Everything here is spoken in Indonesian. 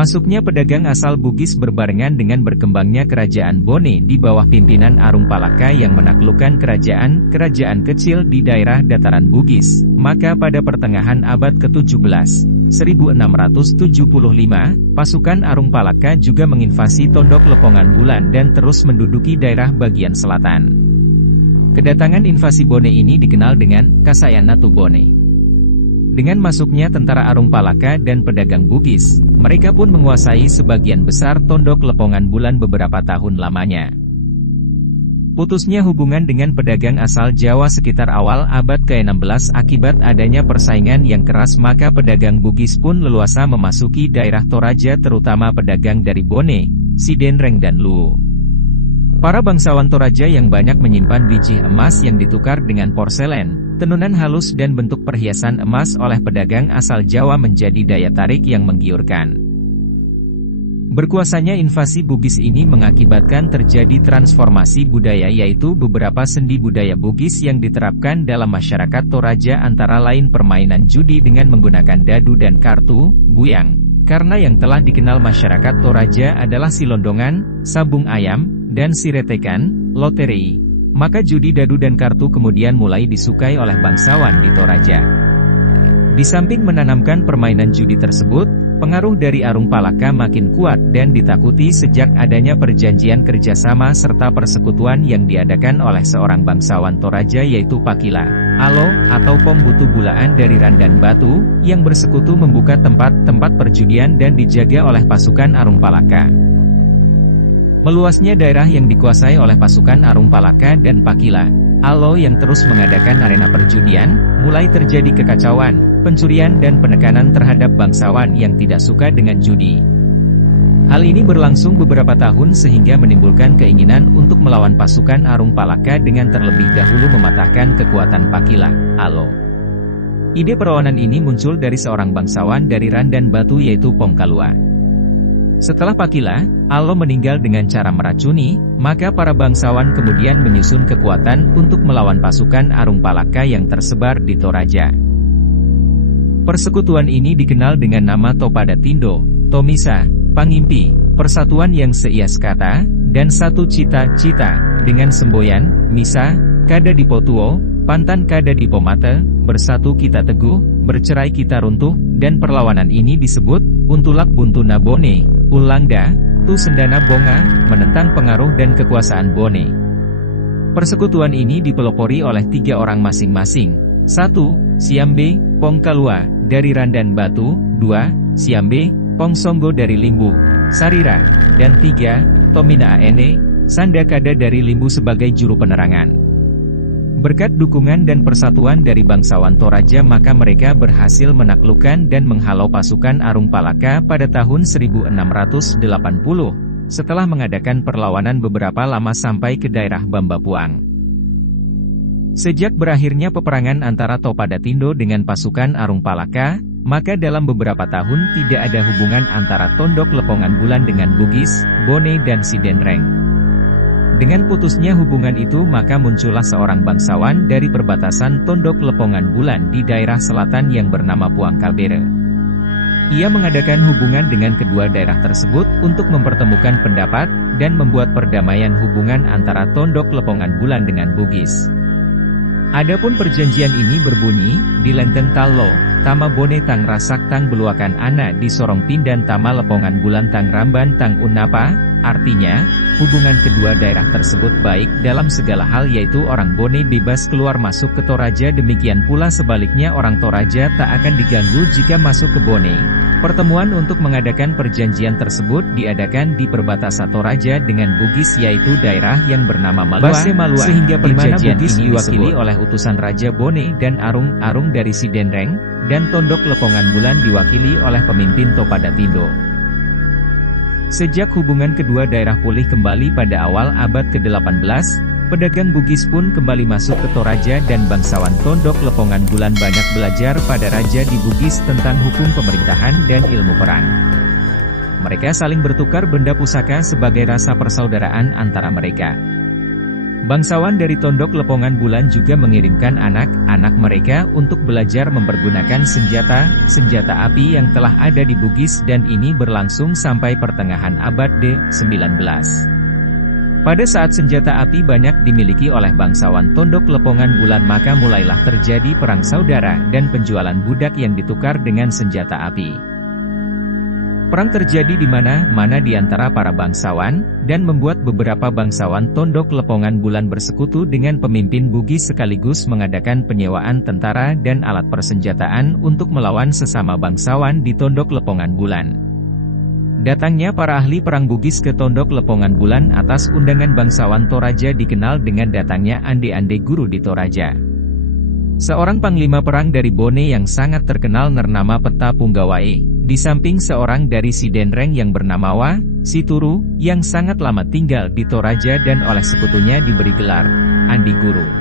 Masuknya pedagang asal Bugis berbarengan dengan berkembangnya kerajaan Bone di bawah pimpinan Arung Palaka yang menaklukkan kerajaan kecil di daerah dataran Bugis. Maka pada pertengahan abad ke-17, 1675, pasukan Arung Palaka juga menginvasi Tondok Lepongan Bulan dan terus menduduki daerah bagian selatan. Kedatangan invasi Bone ini dikenal dengan Kasayana tu Bone. Dengan masuknya tentara Arung Palaka dan pedagang Bugis, mereka pun menguasai sebagian besar Tondok Lepongan Bulan beberapa tahun lamanya. Putusnya hubungan dengan pedagang asal Jawa sekitar awal abad ke-16 akibat adanya persaingan yang keras, maka pedagang Bugis pun leluasa memasuki daerah Toraja, terutama pedagang dari Bone, Sidenreng dan Luwu. Para bangsawan Toraja yang banyak menyimpan biji emas yang ditukar dengan porselen, tenunan halus dan bentuk perhiasan emas oleh pedagang asal Jawa menjadi daya tarik yang menggiurkan. Berkuasanya invasi Bugis ini mengakibatkan terjadi transformasi budaya, yaitu beberapa sendi budaya Bugis yang diterapkan dalam masyarakat Toraja antara lain permainan judi dengan menggunakan dadu dan kartu, buyang. Karena yang telah dikenal masyarakat Toraja adalah silondongan, sabung ayam, dan siretekan, loteri. Maka judi dadu dan kartu kemudian mulai disukai oleh bangsawan di Toraja. Di samping menanamkan permainan judi tersebut, pengaruh dari Arung Palaka makin kuat dan ditakuti sejak adanya perjanjian kerjasama serta persekutuan yang diadakan oleh seorang bangsawan Toraja yaitu Pakila, Alo, atau Pembutu Bulaan dari Randan Batu, yang bersekutu membuka tempat-tempat perjudian dan dijaga oleh pasukan Arung Palaka. Meluasnya daerah yang dikuasai oleh pasukan Arung Palaka dan Pakila, Alo yang terus mengadakan arena perjudian, mulai terjadi kekacauan, pencurian dan penekanan terhadap bangsawan yang tidak suka dengan judi. Hal ini berlangsung beberapa tahun sehingga menimbulkan keinginan untuk melawan pasukan Arung Palaka dengan terlebih dahulu mematahkan kekuatan Pakila, Alo. Ide perlawanan ini muncul dari seorang bangsawan dari Randan Batu yaitu Pongkalua. Setelah Pakila, Alo meninggal dengan cara meracuni, maka para bangsawan kemudian menyusun kekuatan untuk melawan pasukan Arung Palaka yang tersebar di Toraja. Persekutuan ini dikenal dengan nama Topadatindo, Tomisa, Pangimpi, Persatuan yang seias kata, dan satu cita-cita, dengan semboyan, Misa, Kada Dipotuo, Pantan Kada Dipomate, bersatu kita teguh, bercerai kita runtuh, dan perlawanan ini disebut, Untulak Buntuna Bone, Ulangda, Tu Sendana Bonga, menentang pengaruh dan kekuasaan Bone. Persekutuan ini dipelopori oleh 3 orang masing-masing. 1. Siambe, Pongkalua, dari Randan Batu. 2. Siambe, Pongsonggo dari Limbu, Sarira. Dan 3. Tomina Aene, Sandakada dari Limbu sebagai juru penerangan. Berkat dukungan dan persatuan dari bangsawan Toraja maka mereka berhasil menaklukkan dan menghalau pasukan Arung Palaka pada tahun 1680, setelah mengadakan perlawanan beberapa lama sampai ke daerah Bambapuang. Sejak berakhirnya peperangan antara Topadatindo dengan pasukan Arung Palaka, maka dalam beberapa tahun tidak ada hubungan antara Tondok Lepongan Bulan dengan Bugis, Bone dan Sidenreng. Dengan putusnya hubungan itu maka muncullah seorang bangsawan dari perbatasan Tondok Lepongan Bulan di daerah selatan yang bernama Puang Kalbere. Ia mengadakan hubungan dengan kedua daerah tersebut untuk mempertemukan pendapat dan membuat perdamaian hubungan antara Tondok Lepongan Bulan dengan Bugis. Adapun perjanjian ini berbunyi, di Lenten Tallo, Tama Bone Tang Rasak Tang Beluakan Ana di Sorong Pindan Tama Lepongan Bulan Tang Ramban Tang Unapa, artinya, hubungan kedua daerah tersebut baik dalam segala hal yaitu orang Bone bebas keluar masuk ke Toraja, demikian pula sebaliknya orang Toraja tak akan diganggu jika masuk ke Bone. Pertemuan untuk mengadakan perjanjian tersebut diadakan di perbatasan Toraja dengan Bugis yaitu daerah yang bernama Malua, sehingga perjanjian ini diwakili oleh utusan Raja Bone dan Arung dari Sidenreng, dan Tondok Lepongan Bulan diwakili oleh pemimpin Topadatindo. Sejak hubungan kedua daerah pulih kembali pada awal abad ke-18, pedagang Bugis pun kembali masuk ke Toraja dan bangsawan Tondok Lepongan Bulan banyak belajar pada raja di Bugis tentang hukum pemerintahan dan ilmu perang. Mereka saling bertukar benda pusaka sebagai rasa persaudaraan antara mereka. Bangsawan dari Tondok Lepongan Bulan juga mengirimkan anak-anak mereka untuk belajar mempergunakan senjata api yang telah ada di Bugis, dan ini berlangsung sampai pertengahan abad ke-19. Pada saat senjata api banyak dimiliki oleh bangsawan Tondok Lepongan Bulan, maka mulailah terjadi perang saudara dan penjualan budak yang ditukar dengan senjata api. Perang terjadi di mana-mana di antara para bangsawan, dan membuat beberapa bangsawan Tondok Lepongan Bulan bersekutu dengan pemimpin Bugis sekaligus mengadakan penyewaan tentara dan alat persenjataan untuk melawan sesama bangsawan di Tondok Lepongan Bulan. Datangnya para ahli perang Bugis ke Tondok Lepongan Bulan atas undangan bangsawan Toraja dikenal dengan datangnya ande-ande guru di Toraja. Seorang panglima perang dari Bone yang sangat terkenal bernama Peta Punggawae, di samping seorang dari Sidenreng yang bernama Si Turu, yang sangat lama tinggal di Toraja dan oleh sekutunya diberi gelar Andi Guru.